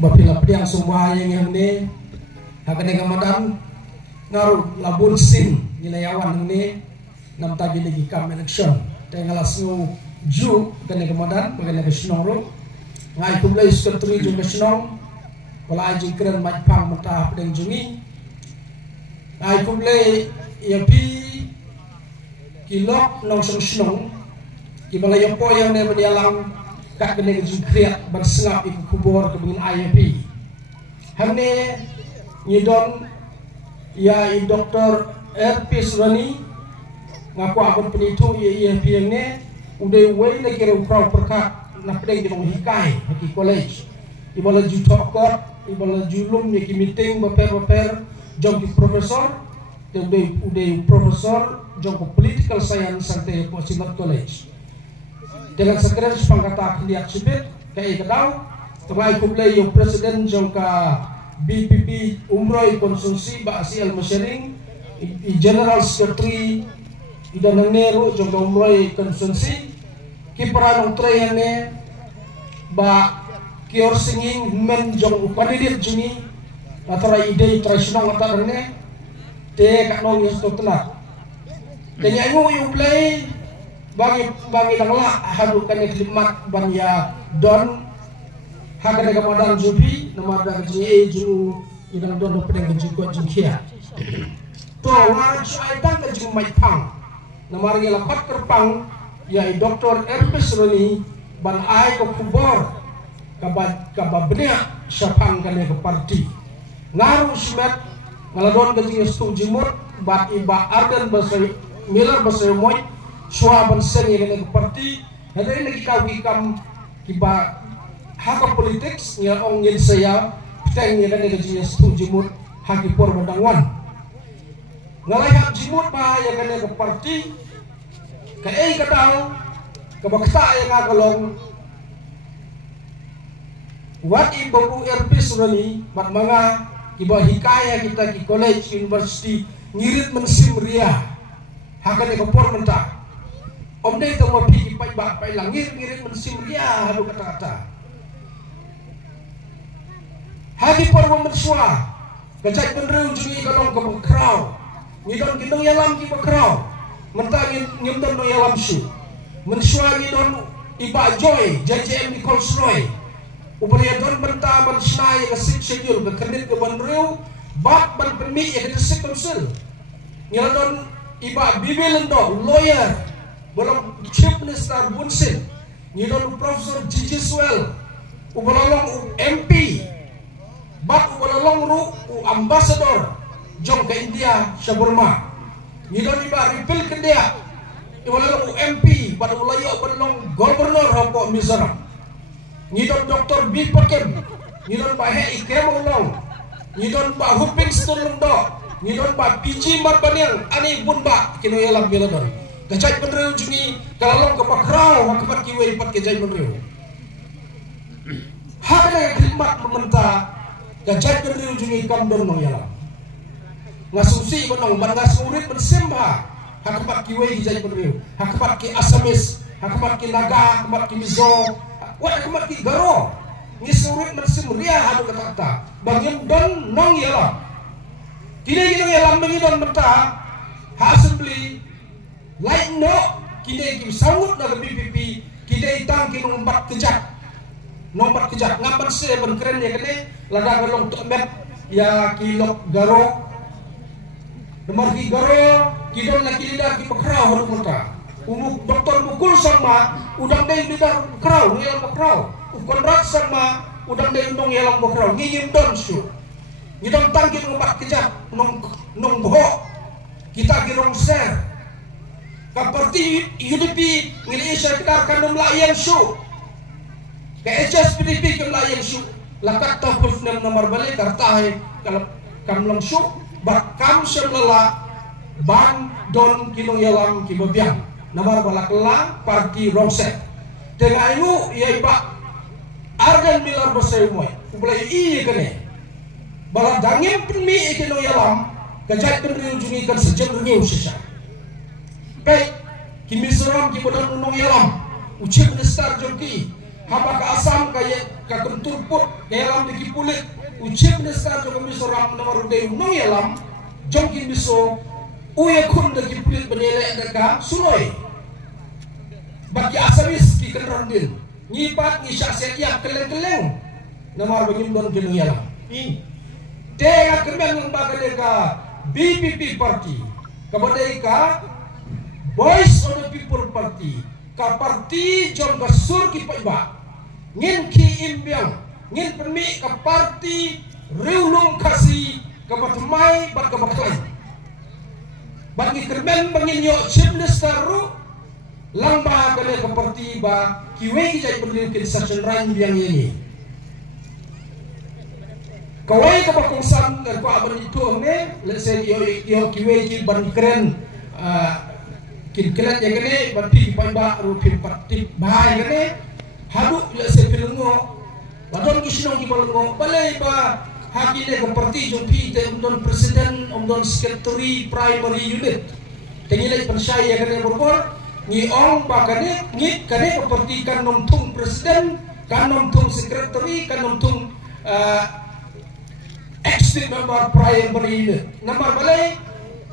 bapila pediang semua yang ini hakane kamadan ngaru labun sin nilayawan ini nam tagi lagi kam election tengala snu ju kane kamadan bagane kesnong ro ngai kumlai sekretari ju kesnong wala aji keren majpang mata pedeng jungi ngai kumlai yapi kilok nong senong kibala yopo yang ne mendialang kak kene kriat bersengap ikut kubur ke bengin IAP hamne nyidon ya i doktor RP Surani ngaku abon penitu ya IAP ne udah way na kira ukraw perkat na pedeng dinong hikai haki college ibala ju tokot ibala julum ya ki meeting baper jom ki profesor de udah profesor jom ko political science sante po silat college dengan sekeren sepangkata lihat sibit kayak kedau terlalu kumlai yung presiden jangka BPP umroy konsumsi basi al-masyaring general secretary idan ng nero jangka umroy konsumsi kiparanong treyane ba kior singing men jang upanidir juni atara ide tradisional atarane te kanong yung stotelat kanya yung play bagi langlah hadu kane khidmat ban ya don hakane kamadan jupi namada je ju idang don pedeng ju ko jingkia to war chai tang ke ju mai pang namar ya lapat kerpang ya doktor RP Surani ban ai ko kubor kababnya syapang kane ke parti ngaru smet ngaladon ke ju stu jimur bat iba arden basai milar basai moy suaban seni dengan parti ada ini kita wikam kiba hak politik yang ongin saya petang yang ada dengan jimut haki por badangwan ngalai hak jimut bahaya dengan ke parti ke kadang ke bakta yang agalong wat ibu RP Surani bat mga kiba hikaya kita di college university ngirit mensim ria hakane ke por mentah om dei to mo pigi pai langir ngirit mensim ria hadu kata-kata hadi por mo mensua gajai penreu jungi kalong ke bakrau ngidon ginong yalam ki bakrau mentangin ngimdon no yalam su mensua ngidon iba joy JJM di Kolsroy ubariya don benta ban snai ke sik schedule ke kredit ke banreu bat ban permit ya ke sik konsul ngidon iba bibelendo lawyer bolong chief minister Bunsin ngidon profesor Gigi Swell ubalalong MP bat ubalalong ru ambassador jong ke India sa Burma ngidon iba refill ke dia ubalalong MP bat ulayo ubalalong gubernur hapo Mizoram ngidon Dr. B. Pakem ngidon ba he ikem ulong ngidon ba Huping Sturlundo ngidon ba PG Marbanyang ani bun ba kinoyalam biladon kajai penreu jungi kalalong ke bakrau hakapat kiwai pat kajai penreu hakana khidmat mementa kajai penreu jungi kamdon nong yalam ngasusi bonong bangas murid bersemba hakapat kiwai kajai penreu hakapat ki Asamis hakapat ki Naga hakapat ki Mizo wat hakapat ki Garo ngisurit bersim ria hadu kata bangim don nong yalam kini yalam mengidon menta assembly lain no kini kim sawut na BPP kini itang kinombat kejak nombat kejak ngapan se ben keren ya kene laga galong met ya kilok Garo nomor ki Garo kidon na kilidar ki bakrau hadu mata umuk doktor bukul sama udang dai bidar bakrau yalang bakrau konrat sama udang dai undong yalang bakrau ngiyim don su ngidon tangkin nombat kejak nong boho kita girong ser Kaparti UDP ngili isya kita kanum layan su ke HSPDP ke layan su lakat tapuf nem nomor balik kartahe kalau kamlang su bakam semlala ban don kinong yalam kibobiang nomor balakla parti rongset dengan inu ya iba argan milar berseumoy ubulay iya kene bala dangim penmi kinong yalam kajat penriu jungi kan sejen riu sisa baik kimi seram ki bodan unong yalam ucip minister jongki haba ka asam ka kenturput yalam di pulit ucip desa jo kami soram nomor de nong yalam jongkin biso uye kun de pulit benele deka suloi bagi asamis ki kenrandil ngipat ngisyak sekiak keleng-keleng nomor begim don jeneng yalam tega kemen lembaga deka BPP party kabadeka Voice of the People party ka parti jom kasur ki paiba ngin ki imbiang ngin permi ka parti riulung kasi ka batumai bat ka baklai bagi kerben bangin yo chipnes taru lamba ka ka parti ba kiwe ki jai berdiri ki session rain biang ini kawai ka bakungsan ka aban itu ne let's say yo kiwe ki ban keren kin kelat ya kene bati paiba rupin parti bahai kene hadu la se pelungo wadon kisnong ki balungo balai ba haki de parti jompi te umdon presiden umdon secretary primary unit tengilai pensai ya kene berbor ni ong ba kene ngit kene parti kan nom tung presiden kan nom tung secretary kan nom tung executive member primary unit namar balai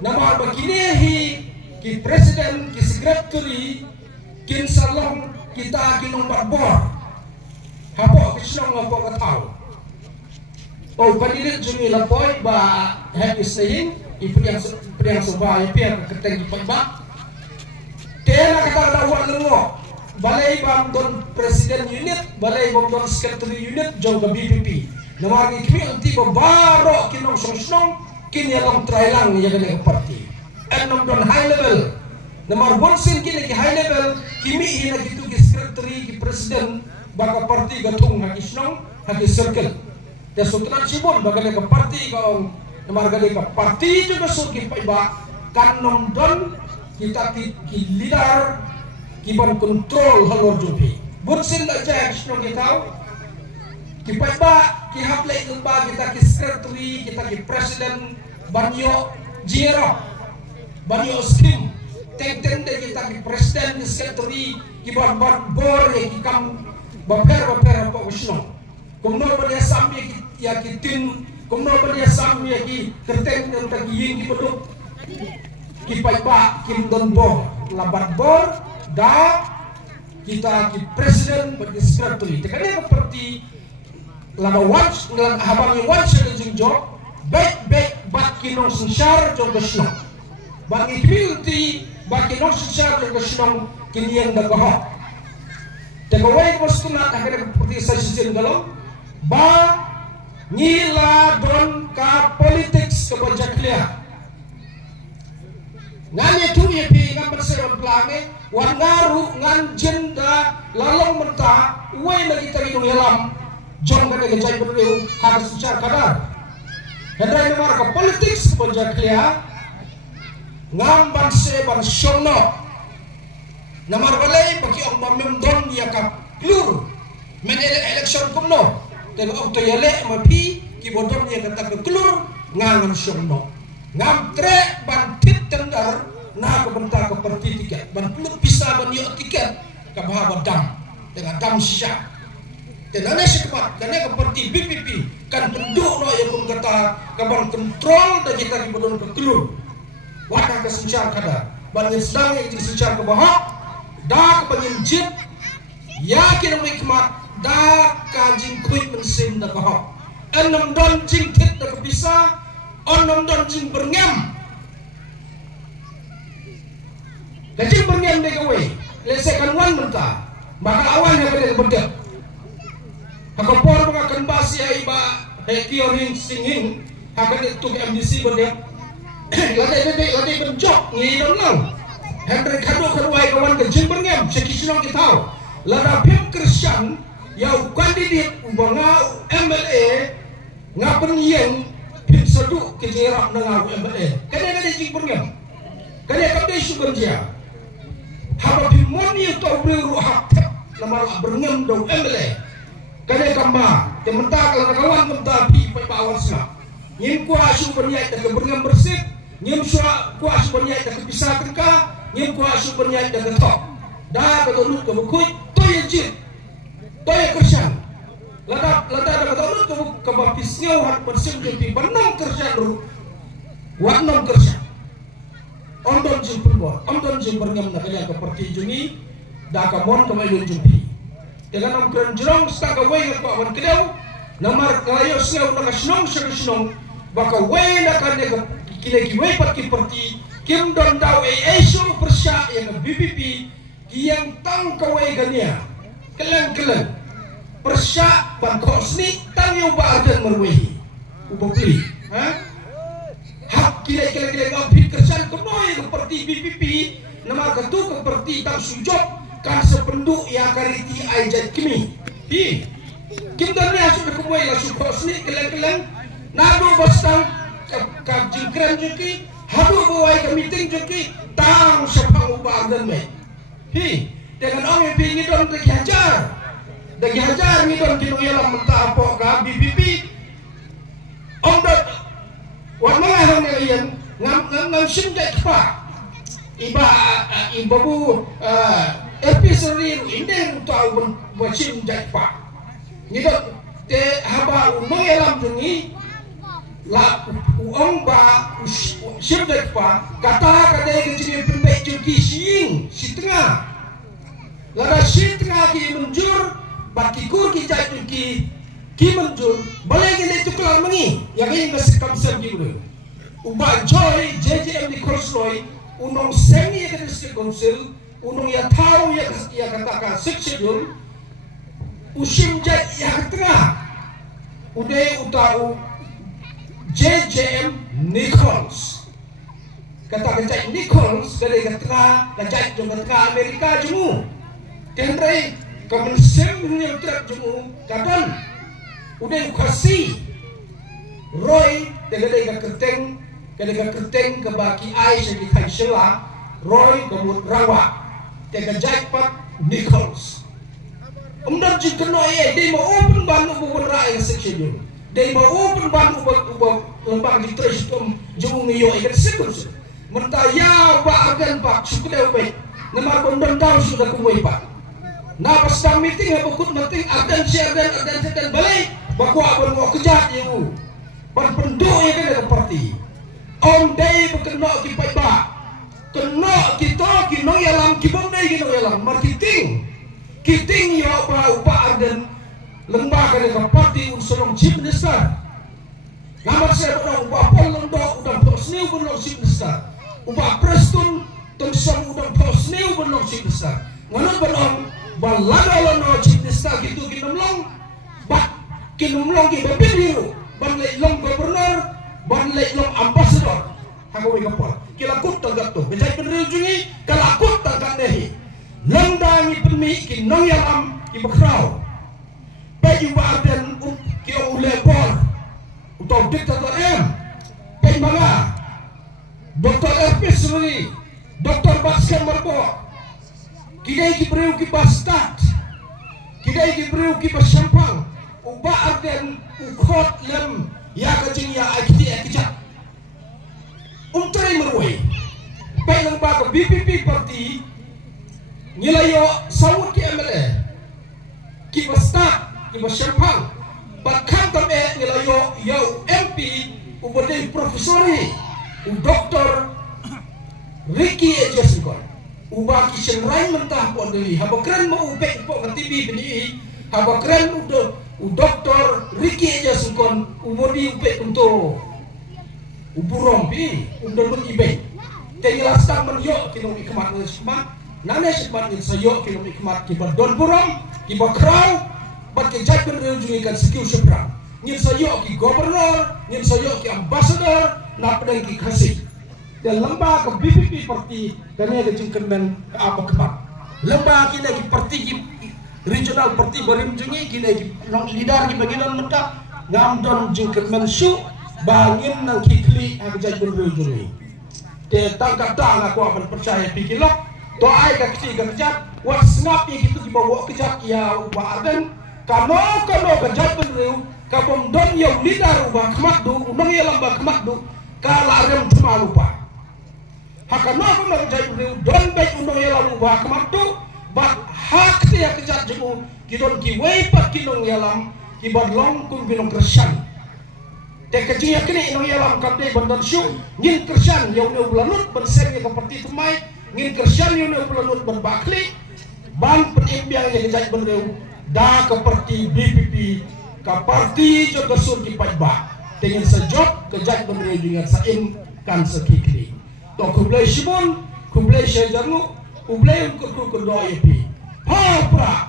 namar bakinehi ki presiden ki secretary kin salong kita kinong barbor hapo kisong hapo katao o kandidat jumi lapoy ba happy saying ipriang sobay pia keteng ipagba tena kata dawan ngo balay bam don presiden unit balay bam don secretary unit jong ka BPP namagi kimi anti baro kinong song kin yalang trailang ya gane party enam don high level nomor bonsin kini ki high level kimi hina gitu ki secretary ki presiden baka parti gatung hakisnong haki circle te sutran sibon baka ka parti ka nomor gade ka parti juga surki paiba kan nom don kita ki leader ki ban control halor jupi bonsin da ja hakisnong kita ki paiba ki haplay lumba kita ki secretary kita ki presiden banyo jiro banyo skim teng-teng de kita ki presiden secretary ki ban bor ki kam baper apa usno kumno pada sampai ya ki tin kumno pada sampai ki kerteng dan ki yin ki beduk ki paiba kim don bor labat bor da kita ki presiden bagi secretary tekane seperti lama once ngelang habangi once de jingjo baik bat kinong sensar jong besno bagi community bagi non sensar jong besno kiniyang dagaho tegawai mustuna akhirnya seperti saya sisir dalam ba nila don ka politics kebajaklia ngane tu ye pi ngam berseron plange wan ngaru ngan jenda lalong menta uai lagi tari dong yalam jong kade gejai berdeu harus secara kadar hendrai nomor ka politics kebajaklia ngam banse ban shono namar balai bagi orang mamem don ya ka klur menele election kumno tego okto yale mapi ki bodon ya kata ka klur ngangan shono ngam tre ban tit tendar na ka benta ka parti tiket ban klur bisa ban yo tiket ka bahaba dam dengan dam sisa tenane sekemat kane ka parti BPP kan penduk no ya kum kata ka ban kontrol da kita ki bodon ka klur wadah ka sencar kada ban sedang yang sencar ka bahab da penginjit yakin hikmat da kanjing kuit mensim da kahok enam don jing tit da kebisa enam don jing berngam da jing berngam de gawe lesekan wan menta maka awan ha bede bedek hakapor mga kanbasi ay iba hekioring singing hakan itu MDC bedek lade benjok ngidon lang Henry kado kedua kawan kecil berngam sekisnong kita lada pihak Kristen yang kandidat ubanga MLA ngapen yang pin seduk kejerak dengan MLA kene jing berngam kene kabeh subenja haba pimoni to beru hak nama berngam do MLA kene kamba tementa kalau kawan menta pi pawan sna nyim kuasu bernyai tak berngam bersih nyim kuasu bernyai tak bisa tengka nyim kuasu bernyai dan ketok dah ketulut ke bukut to yejit toya kersan lada ada betul ke bapis ngau hat bersim jadi benang kersan ru wanam kersan ondon jim perbor ondon jim berngam nak yang keperti jungi dah kamon kemailun jumpi dengan nam keren jerong setaka way ke wan kedau namar kayo siau nak senong baka way nak ada kini way pat kiperti kim don daw esu persya yang BPP yang tang kawai gania keleng persya bangkok sni tang yo baadan merwehi ubokli hak kile ngapit kersan kemoy seperti BPP nama ketu seperti tang sujud kan sependuk ya kariti aijat kimi kim don ya sudah kemoy la sujud sni keleng nado bastang ka jingkran juki hadu buai ke meeting juki tang sepang ubah me dengan orang yang ingin don dagi hajar ni don kinu ialah mentah apa ka BPP om dot wan malah hang yang ngam sim dai pa ibabu episode ini tahu buat sim dai pa ni dot te haba mengelam dungi la uang ba sibdek pa kata yang jadi pembaik juki si tengah lada si tengah ki menjur baki kur ki jai juki ki menjur balai ki itu kelar mengi yang ini masih kamsel ki bro uba joy JJM di Crossroy unong semi ya kata konsel unong ya tahu ya katakan seksidul usim jai ya tengah udah utau JJM Nichols kata kecai Nichols dari ketra kecai juga ketra Amerika jemu tenrai kemensim yang terap jemu kapan udah kasih Roy dari kerteng ke baki ai sedikit hansela Roy kemud rawa tega jaipat Nichols umdan jikeno dia mau open ban ubun rai section dia mau open ban ubah lembang di trace jung yo ikan sekus mentaya ba agan pak suku deu baik namar bondon tahu sudah kumoi pak na pas kami meeting bukut meeting adan share dan balik bakwa bon mau kejat you ban penduk ya kan parti on day bekeno ki pai ba keno kita kino yalam ki bon day kino yalam marketing kiting yo ba upa adan lembaga dengan parti unsurong chief minister ngamar saya benar ubah polong do udang posniu benar chief minister ubah preston tensong udang posniu benar chief minister nganut benar balada no chief minister gitu kinomlong bak kinomlong ki bebiru ban long gubernur ban long ambassador hago we kapal kilakut tagak to bejai penrujungi kalakut tagak nehi lemdangi pemi kinong yalam ki bakrau bagi badan kio ulepor untuk diktator penbanga Dr. Elpis sendiri Dr. Baskan Marbo kidai kibriu ki bastat kidai kibriu ki basampang uba arden ukot lem ya kacing ya akiti akijak untrai merway penang baga BPP parti nilayo sawut ki MLA ki bastat iba sempang bahkan tapi ngelayo yau MP ubodai profesori Dr. Ricky Ejasukon ubah kisah lain mentah pun dari habakran mau upek pok ke TV ini habakran udah Dr. Ricky Ejasukon ubodi upek untuk uburong bi udah beribeh jadi lasang menyo kino ikmat ngesmat nane semat ngesayo kino ikmat kibar don burong kibar krau bagi jalan menunjukkan skill seberang. Nyim sayo ki gubernur, nyim sayo ki ambassador, nak pedang ki kasih. Dan lembaga BPP parti dan ada jengkemen apa kemak. Lembaga kita ki parti ki regional parti berimjungi kita ki nong lidar ki bagian mentak ngam don jengkemen su bangin nang kikli ak jalan menunjukni. Te tangkap tang aku akan percaya pikilok. Doa ka kecil kejap, WhatsApp yang itu dibawa kejap ya ubah aden. Kano kejap beriu, kabom don yang lidar ubah kemakdu, unang yang lambak kemakdu, kalarem cuma lupa. Hakano kejap beriu, don baik unang yang lambak ubah kemakdu, bat hak dia kejat jengu kidon ki weipat kinong yalam ki badlong kum binong kersan te kejiya kini inong yalam kapde bandan syu ngin kersan yaw ne ulanut ban seng ya seperti tumai ngin kersan yaw ne ulanut ban bakli ban penimbiang yang kejat ban reu da seperti BPP ka parti jo gasur ki pajba dengan sejot kejat ban reu dengan saim kan sekikli to kublai shibun kublai shajarnu ublay ko doy pi ha pra